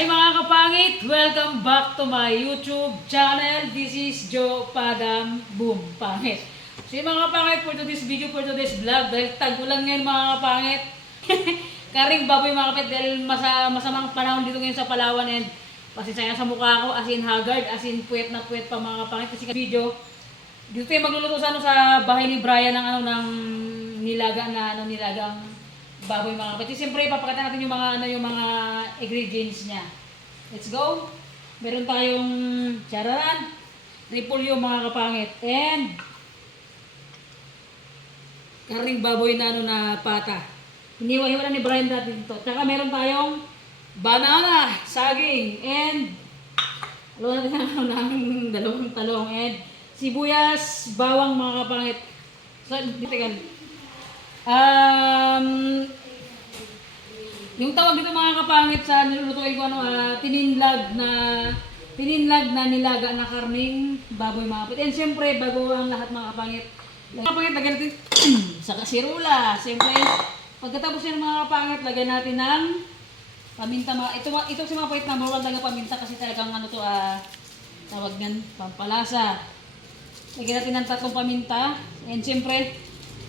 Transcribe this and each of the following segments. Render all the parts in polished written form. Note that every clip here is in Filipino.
Hi mga kapangit! Welcome back to my YouTube channel. This is Joe Padam Boom Pangit. So yung mga kapangit, for today's video, for today's vlog, dahil tag-ulan ngayon mga kapangit. Karing baboy mga kapangit dahil masamang panahon dito ngayon sa Palawan and pasensya sa mukha ko, as in haggard, as in puwet na puwet pa mga kapangit. Kasi video, dito tayo magluluto sa bahay ni Brian ng nilagang baboy mga kapatid. Siyempre, ipapakita natin yung mga ingredients niya. Let's go! Meron tayong chararan, repolyo mga kapangit, and karing baboy na pata. Hiniwa-hiwa na ni Brian dati dito. Tsaka meron tayong banana, saging, and alam natin ng dalawang talong, and sibuyas, bawang mga kapangit. So, dito yung tawag dito mga kapangit sa nilulutuin ko tininlag na nilaga na karning baboy mga kapangit. And siyempre, bago ang lahat mga kapangit, lagyan natin sa kasirula. Siyempre, pagkatapos yan mga kapangit, lagyan natin ng paminta. Ito si mga kapangit number 1 talaga paminta kasi talagang tawag yan, pampalasa. Lagyan natin ng 3 paminta. And siyempre,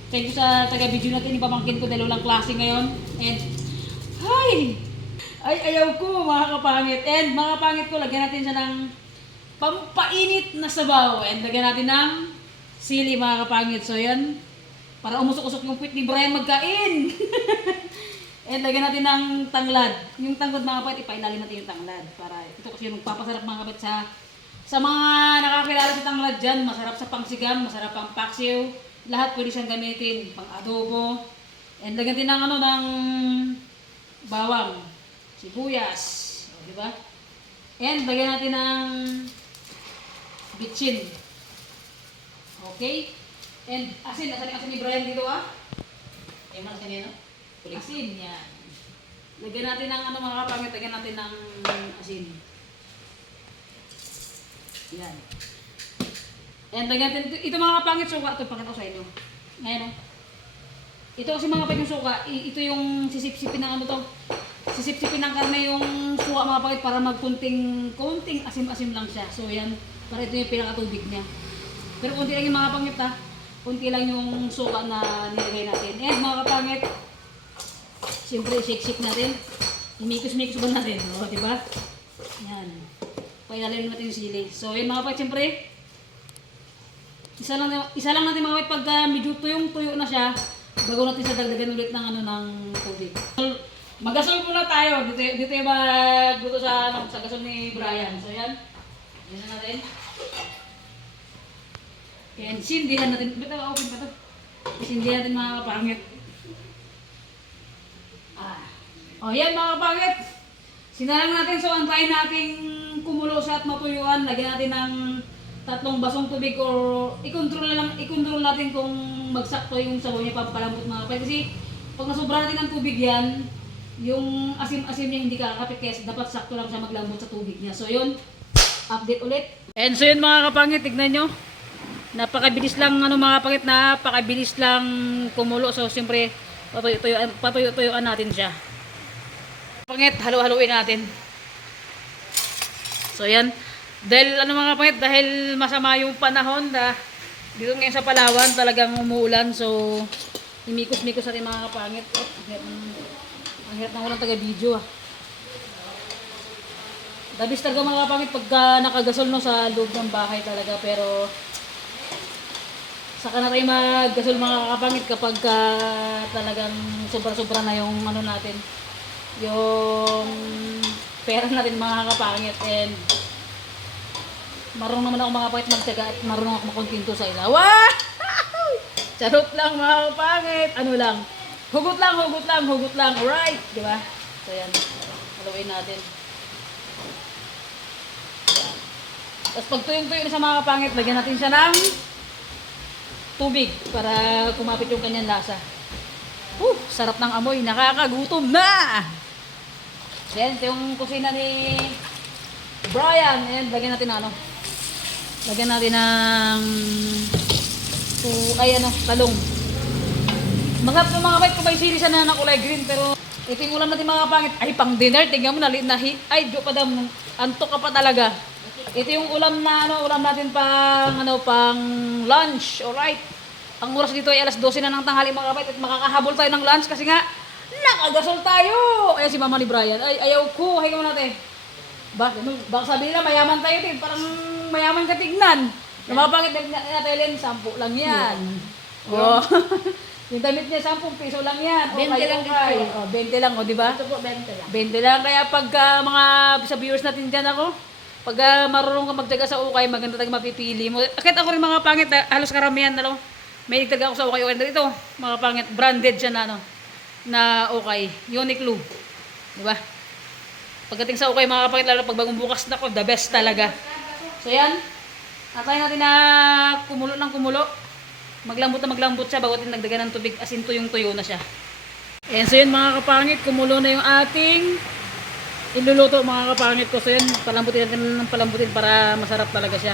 thank you sa taga-video natin, ipamangkin ko dahil walang klase ngayon. And ayaw ko mga kapangit. And mga kapangit ko, lagyan natin siya ng pampainit na sabaw. And lagyan natin ng sili mga kapangit. So yan, para umusok-usok yung puwit ni Brian magkain. And lagyan natin ng tanglad. Yung tanglad mga kapangit, ipailalim natin yung tanglad. Para ito kasi yung magpapasarap mga kapangit sa mga nakakilala sa tanglad dyan. Masarap sa pangsigam, masarap pang paksiw. Lahat pwede siyang gamitin, pang adobo. And lagyan din ng bawang, sibuyas, di ba? And lagyan natin ng bitchin. Okay? And asin, asan ni Brian dito Yung mas kanina, no? Asin, yan. Lagyan natin ng mga kapangit, lagyan natin ng asin. Yan. And lagyan natin, ito mga kapangit, suka, ito pakita ko sa inyo. Ngayon, ito kasi mga kapangit yung suka, ito yung sisip-sipin ng sisip-sipin ng karne yung suka mga kapangit para konting asim-asim lang siya. So yan, para ito yung pinakatubig niya. Pero konti lang yung mga kapangit konti lang yung suka na nilagay natin. And mga kapangit, siyempre shake-shake natin, imikos-mikos ba natin, diba? Yan, pailalim natin yung sili. So yan mga kapangit, siyempre, isa lang natin mga kapangit pagka medyo tuyong-tuyo na siya, bago natin siya dagdagan ulit ng tubig. Magasol muna tayo. Dito yung magluto sa gasol ni Brian. So yan. Yan na natin. Kaya sindihan natin. Bito, open pa to. Sindihan natin mga kapangit. Yan mga kapangit. Sinalang natin. So antayin natin kumulo siya at matuyuan. Lagyan natin ng 3 basong tubig or i-control natin kung magsakto yung sabaw niya papalambot mga kapangit. Kasi pag nasobra natin ng tubig yan, yung asim-asim niya hindi kakapit kaya dapat sakto lang siya maglambot sa tubig niya. So yun, update ulit. And so yun mga kapangit, tignan nyo. Napakabilis lang mga kapangit, napakabilis lang kumulo. So siyempre, patuyo-tuyuan natin siya. Kapangit, halo-haloin natin. So yan. Dahil mga kapangit, dahil masama yung panahon dito ngayon sa Palawan, talagang umuulan. So imikos-mikos natin mga kapangit. Ang hirap na walang taga-video Dabis talaga mga kapangit pagka nakagasol sa loob ng bahay talaga. Pero saka na tayo maggasol mga kapangit kapag talagang sobra-sobra na yung natin, yung pera natin mga kapangit. And marunong naman ako mga kapangit magtyaga at marunong ako makontinto sa ilaw. Charot lang mga kapangit. Hugot lang. Alright, di ba? So yan, haluin natin. Yan. Tapos pag tuyong-tuyo na sa mga kapangit, lagyan natin siya ng tubig para kumapit yung kanyang lasa. Sarap ng amoy, nakakagutom na! Then, ito yung kusina ni Brian. And lagyan natin lagyan natin ng talong. Masarap ng mga kapangit kung may sili siya na kulay green, pero Ito yung ulam natin mga kapangit. Ay, pang dinner. Tingnan mo, ay, do pa daw. Antok ka pa talaga. Ito yung ulam na, ulam natin pang lunch. Alright. Ang oras dito ay alas 12 na ng tanghali mga kapangit. At makakahabol tayo ng lunch kasi nga, nakagasol tayo. Ayan si mama ni Brian. Ay, ayaw ko. Hinga mo natin. Baka sabi nila, mayaman tayo din. Parang mayaman ka tignan. Yung mga pangit natin, 10 lang yan. Oh. Yung damit niya, 10 piso lang yan. 20 lang okay. dito. 20 lang, di ba? Ito po, 20 lang. 20 lang. Kaya pag mga sa viewers natin dyan ako, pag marunong ka magtaga sa ukay, maganda tayo mapipili mo. Akit ako rin mga pangit, halos karamihan may nagtaga ako sa ukay. Ito, mga pangit, branded siya na ukay. Uniqlo. Di ba? Pagdating sa ukay mga kapangit, lalo pag bagong bukas na ko, the best talaga. So yan. Atayin natin na kumulo ng kumulo. Maglambot siya bago natin nagdagan ng tubig, asin tuyong-tuyo na siya. Ayan, so yun mga kapangit, kumulo na yung ating iluluto mga kapangit ko. So yun, palambutin natin ng palambutin para masarap talaga siya.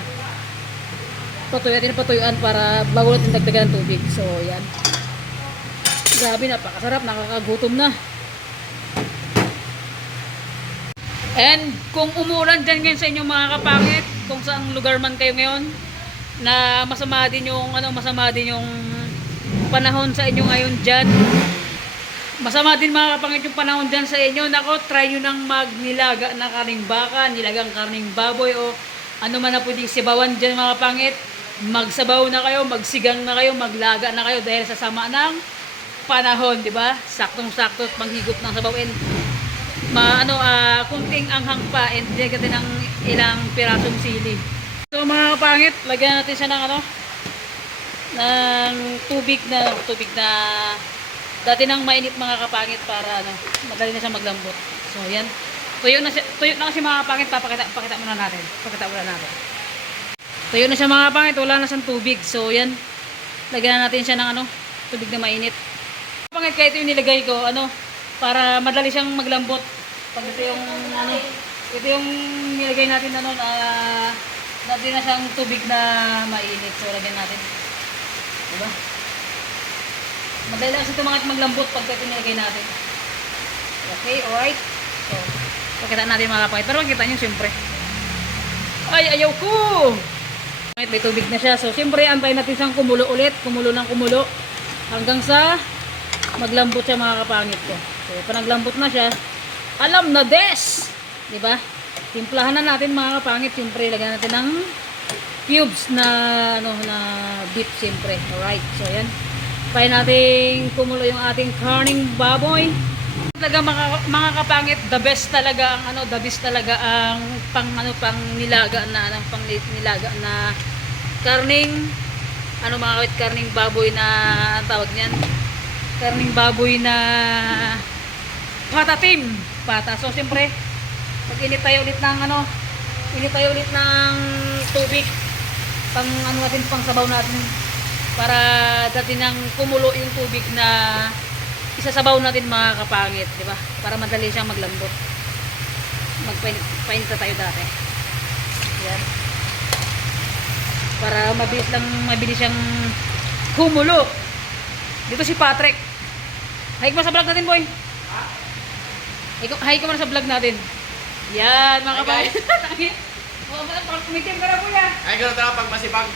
Patuyuan para bago natin dagdagan ng tubig. So yan. Grabe, napakasarap, nakakagutom na. And kung umuulan dyan ngayon sa inyo mga kapangit, kung saang lugar man kayo ngayon, na masama din yung panahon sa inyo ngayon diyan. Masama din mga kapangit yung panahon diyan sa inyo. Nako, try niyo nang magnilaga na karning baka, nilagang karning baboy o ano man na pwedeng sibawan diyan mga kapangit. Magsabaw na kayo, magsigang na kayo, maglaga na kayo dahil sa sama ng panahon, di ba? Saktong-sakto at manghigop ng sabaw and kunting anghang pa and din ng ilang pirasong sili. So mga kapangit, lagyan natin siya ng ng tubig na dati nang mainit mga kapangit para madali na siya maglambot. So yan. Tuyo na kasi mga kapangit, pakita muna natin. Tuyo na siya mga kapangit, wala na siyang tubig. So yan. Lagyan natin siya ng tubig na mainit. Kapangit, kaya ito yung nilagay ko, para madali siyang maglambot. Pag ito yung nilagay natin dati na siyang tubig na mainit. So, lagyan natin. Diba? Madali lang kasi ito mga maglambot pag ito nilagay natin. Okay, alright. So, pakita natin mga kapangit. Pero makikita nyo siyempre. Ay, ayaw ko! May tubig na siya. So, siyempre, antayin natin siyang kumulo ulit. Kumulo ng kumulo. Hanggang sa maglambot siya mga kapangit ko. So, pag naglambot na siya, alam na des! Diba? Timplahan na natin mga kapangit. Siyempre, lagyan natin ng cubes na beef siyempre. Alright, so yan. Pahin natin kumulo yung ating karning baboy. Talaga mga kapangit, the best talaga ang pang nilaga na karning mga kapit, karning baboy na tawag niyan. Karning baboy na pata. So siyempre, mag-init tayo ulit ng tubig pang pang sabaw natin para dati nang kumulo yung tubig na isasabaw natin mga kapangit, di ba? Para madali siyang maglambot. Magpainit tayo dati. Yan. Para mabilis siyang kumulo. Dito si Patrick. Hi ka sa vlog natin, boy. Hi ka muna sa vlog natin. Yan, mga kapangit. Kumitim ka na, kuya. Ay, gano'n talaga pag masipag.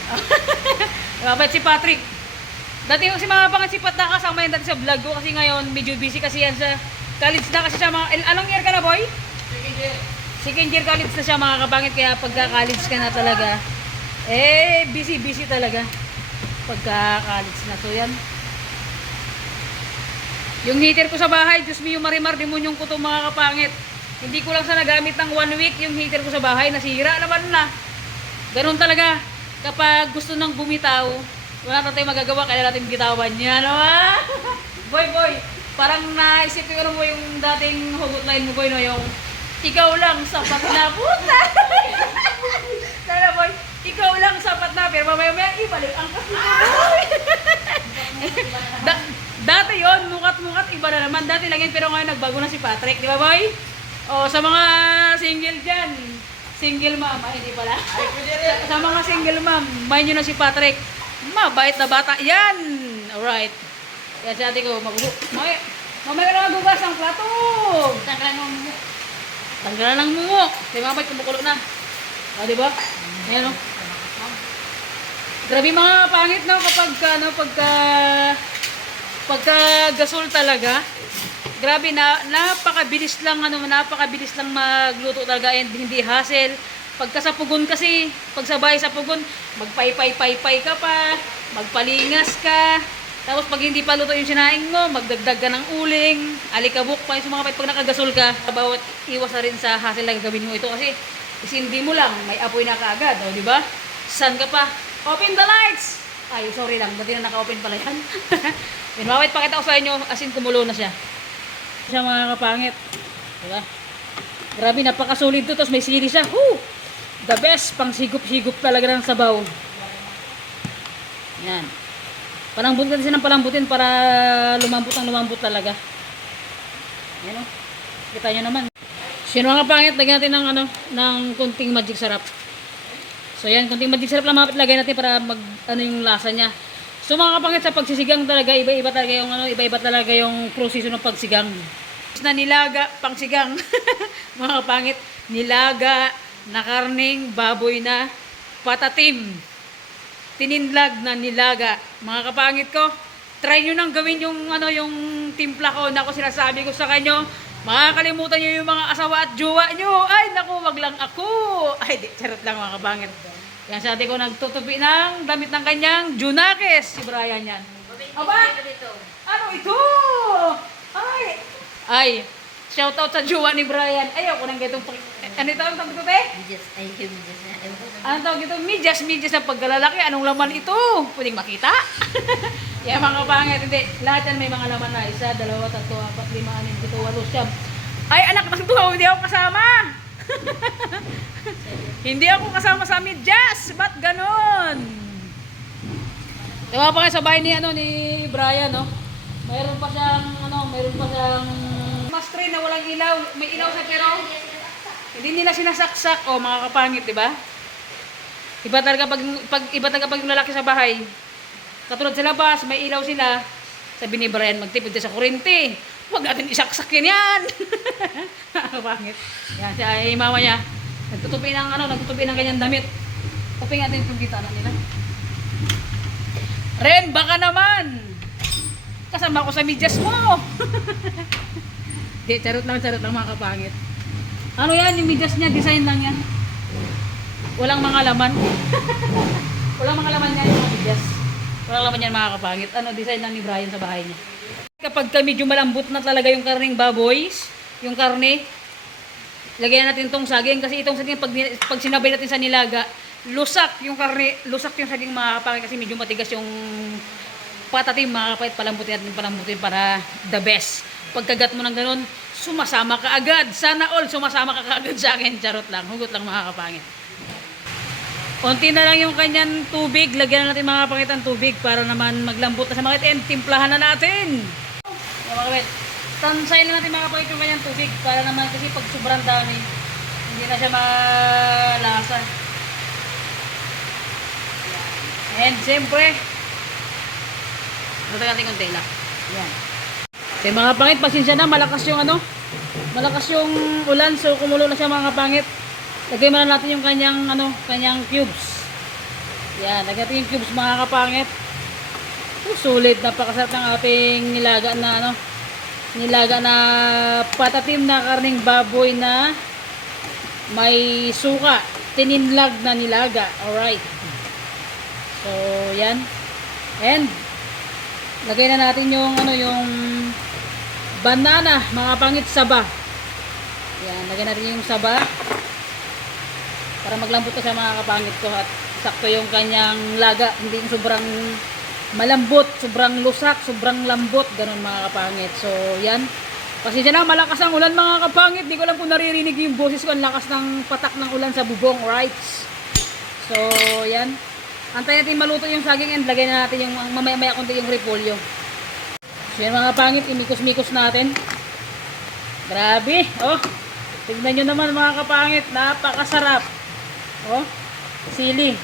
Mabait si Patrick. Dati yung si mga pangasipat na kasama yan dati sa vlog ko kasi ngayon medyo busy kasi yan sa college na kasi siya anong year ka na, boy? Second year college na siya mga kapangit, kaya pagka-college ka na talaga, busy talaga. Pagka-college na. So yan. Yung heater ko sa bahay, Diyos mo yung marimar, demunyong ko itong mga kapangit. Hindi ko lang sa nagamit ng 1 week yung heater ko sa bahay, nasira naman na. Ganun talaga. Kapag gusto nang bumitaw, wala na tayong magagawa, kaya natin bitawan yan. Boy, parang naisip ko mo yung dating hugot line mo, boy, no? Yung, ikaw lang sapat na puta. Sana, boy, ikaw lang sapat na, pero mamaya ibalik ang kasi mo. Dati yon mukat-mukat, iba na naman. Dati lang yun, pero ngayon nagbago na si Patrick, di ba, boy? O, sa mga single dyan, single mom, hindi pala. Sa mga single mom, main nyo na si Patrick. Mabait na bata. Yan! Alright. Yan si ate ko, Mamaya ka na magugas ng plato. Tanggalan mo mo. Tanggalan lang mo. Kaya mga bay, kumukulo na. O, diba? Ayan o. Grabe mga pangit no kapag ano, pagka gasol talaga. Grabe na napakabilis lang magluto talaga and hindi hassle. Pagka sa pugon kasi, pagsabay sa pugon, magpay-pay-pay-pay ka pa, magpalingas ka. Tapos pag hindi pa luto yung sinaing mo, magdagdag ka ng uling, alikabok pa yung mga pag nakagasol ka. Bawat iwas na rin sa hassle na gagawin mo ito kasi isindi mo lang, may apoy na kaagad, o di ba? San ka pa? Open the lights! Ay, sorry lang, dati na naka-open pala yan. Mawait pakita ko sa inyo, as in kumulo na siya. Siya mga kapangit. Diba? Grabe, napakasulit to, tapos may sili siya. Woo! The best, pang sigop-sigop talaga ng sabaw. Yan. Palambot kasi ng palambutin para lumambot talaga. Yan o. Kita nyo naman. Sino mga pangit, lagyan natin ng, ng kunting magic sarap. So yan, kunting magic sarap lang mapit lagay natin para mag, yung lasa niya. So mga kapangit, sa pagsisigang talaga, iba-iba talaga yung proseso ng pagsigang. Na nilaga, pangsigang. Mga kapangit, nilaga na karning baboy na patatim. Tinindlag na nilaga. Mga kapangit ko, try nyo nang gawin yung yung timpla ko na ako sinasabi ko sa kanyo. Makakalimutan nyo yung mga asawa at jowa nyo. Ay, naku, wag lang ako. Ay, di, charot lang mga kapangit. Yan sa atin ko nagtutupi ng damit ng kanyang Junakis. Si Brian yan. Aba, ano ito? Ay, shoutout sa jowa ni Brian. Ayaw ko nang ganitong, ano ito ang tawag ito, te? Anong tawag ito? Midyas na pagkalalaki. Anong laman ito? Pwedeng makita? Yan mga kapangit. Hindi. Lahat yan may mga laman na. 1, 2, 3, 4, 5, 6, 7, 8, 9. Ay, anak, magtuwa. Hindi ako kasama. Hindi ako kasama sa midyas. Ba't ganon? Diba pa kayo sa bahay ni, ni Brian, no? Mayroon pa siyang mas train na walang ilaw. May ilaw sa pero hindi nila sinasaksak. O, mga kapangit, diba? Iba talaga pag yung lalaki sa bahay. Katulad sa labas, may ilaw sila. Sabi ni Brian, magtipid sa kurente. Huwag natin isaksak yan. Pangit. Yan, siya ay mama niya. Nagtutupi ng kanyang damit. Tupi natin itong kita na nila. Ren, baka naman. Kasama ko sa midyas mo. Di, charot lang mga kapangit. Ano yan, yung midyas niya, design lang yan. Walang mga laman. Walang mga laman yan yung mga midyas. Walang laman yan mga kapangit. Design lang ni Brian sa bahay niya. Kapag medyo malambot na talaga yung karning baboy, yung karne, lagyan natin itong saging. Kasi itong saging, pag sinabay natin sa nilaga, lusak yung karne, lusak yung saging mga kapangit kasi medyo matigas yung patatim mga kapangit. Palambutin para the best. Pagkagat mo ng ganun, sumasama ka agad. Sana all sumasama ka agad sa akin. Charot lang, hugot lang mga kapangit. Konti na lang yung kanyang tubig. Lagyan na natin mga kapangit ang tubig para naman maglambot na sa mga and timplahan na natin. Mga kapangit, tansay lang natin mga kapangit yung kanyang tubig para naman kasi pag sobrang dami, hindi na siya malasa. And siyempre, natagal natin konti lang. Yan. Okay, mga kapangit, pasensya na, malakas yung ulan, so kumulo na siya mga kapangit. Lagay mo na natin yung kanyang cubes. Yan, lagay natin yung cubes mga kapangit. Sulit, napakasarap ng ating nilaga na patatim na karning baboy na may suka, tininlag na nilaga. Alright. So, yan. And lagay na natin yung yung banana, mga pangit, saba. Yan, lagay natin yung saba para maglambot na siya mga kapangit ko at sakto yung kanyang laga, hindi sobrang malambot, sobrang lusak, sobrang lambot, ganun mga kapangit. So yan, pasensya na, malakas ang ulan mga kapangit, di ko lang kung naririnig yung boses ko, ang lakas ng patak ng ulan sa bubong, right? So yan, antay natin maluto yung saging and lagay na natin yung mamaya-maya konti yung repolyo. So yan mga kapangit, imikos-mikos natin. Grabe, oh, tignan nyo naman mga kapangit, napakasarap. Oh, sili.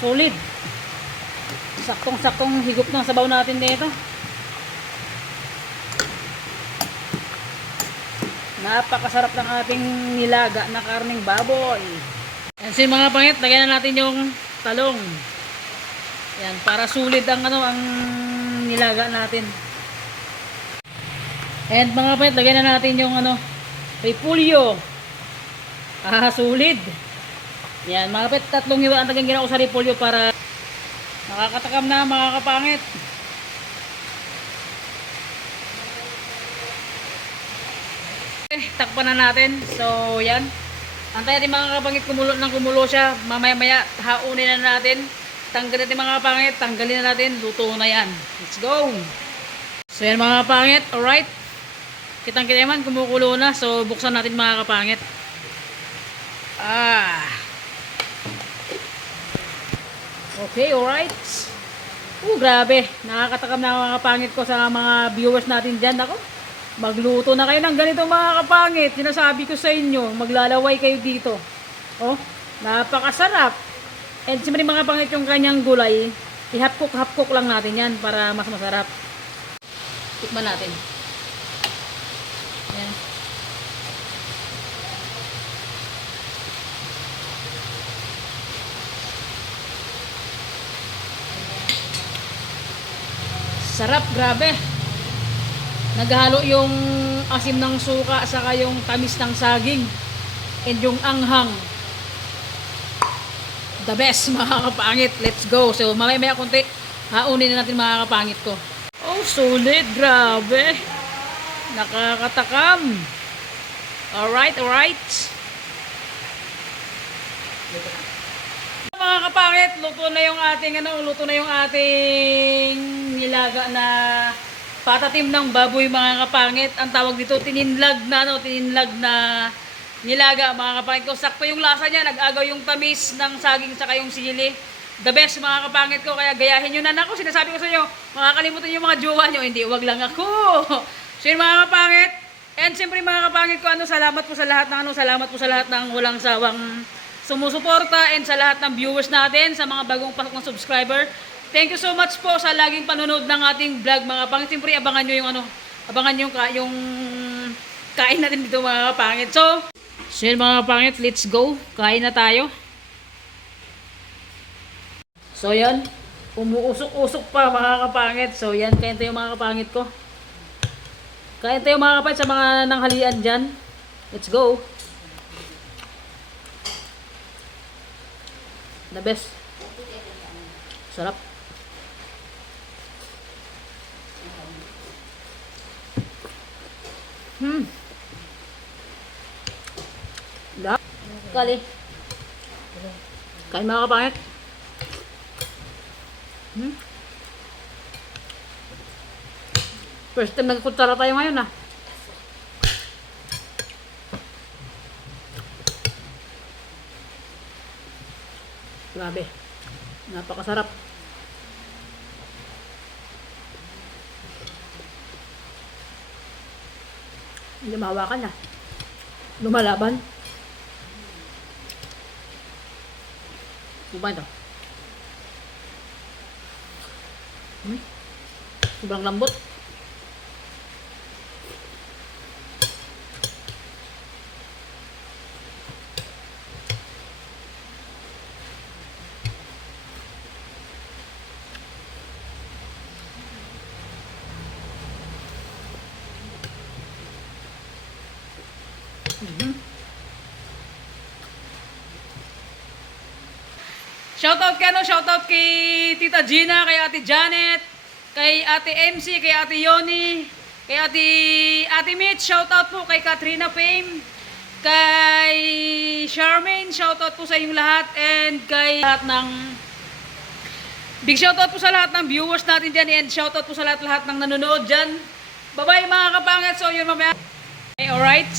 Solid. Saktong-saktong higop ng sabaw natin dito. Napakasarap ng ating nilaga na karning baboy. Yan si mga pangit, lagyan na natin yung talong. Yan, para sulit ang ang nilaga natin. And mga pangit, lagyan na natin yung repolyo. Sulit. Yan, mga pangit, tatlong hiwa ang ginawa ko sa repolyo para nakakatakam na mga kapangit. Takpan na natin. So, yan. Antay natin mga kapangit kumulo siya. Mamaya-maya, haunin na natin. Tanggalin natin mga kapangit. Tanggalin na natin. Luto na yan. Let's go! So, yan mga kapangit. Alright. Kitang-kita naman, kumukulo na. So, buksan natin mga kapangit. Okay, alright. Grabe. Nakakatakam na mga kapangit ko sa mga viewers natin dyan. Ako, magluto na kayo ng ganito mga kapangit. Sinasabi ko sa inyo, maglalaway kayo dito. Oh, napakasarap. And siyempre mga kapangit yung kanyang gulay, ihapkok lang natin yan para mas masarap. Tikman natin. Yan. Sarap, grabe. Naghalo yung asim ng suka saka yung tamis ng saging and yung anghang. The best mga kapangit. Let's go. So mamaya konti haunin na natin mga kapangit ko. Oh, solid. Grabe. Nakakatakam. Alright. Mga kapangit, luto na yung ating nilaga na patatim ng baboy mga kapangit. Ang tawag dito tininlag na nilaga mga kapangit ko. Sakto yung lasa niya, nag-agaw yung tamis ng saging saka yung sili. The best mga kapangit ko, kaya gayahin nyo na. Ako, sinasabi ko sa inyo, makakalimutan yung mga jowa nyo. Hindi, wag lang ako. So yun mga kapangit. And siyempre mga kapangit ko, salamat po sa lahat ng walang sawang sumusuporta and sa lahat ng viewers natin, sa mga bagong pasok ng subscriber. Thank you so much po sa laging panonood ng ating vlog mga kapangit. Siyempre abangan nyo yung kain natin dito mga kapangit. So yun mga kapangit, let's go. Kain na tayo. So yan, umuusok-usok pa mga kapangit. So yan, kain tayo mga kapangit ko. Kain tayo mga kapangit sa mga nanghalian dyan. Let's go. The best. Sarap. Kali. Kain mga kapangit. First time nagkutsara tayo ngayon Grabe. Napakasarap. Hindi mahawakan na. Lumalaban. Diba ito? Sobrang lambot. Shoutout kay Tita Gina, kay Ate Janet, kay Ate MC, kay Ate Yoni, kay Ate Mitch. Shoutout po kay Katrina Fame, kay Charmaine. Shoutout po sa inyong lahat and kay lahat ng big shoutout po sa lahat ng viewers natin dyan and shoutout po sa lahat ng nanonood dyan. Bye bye mga kapangit. So yun mamaya. Okay, alright.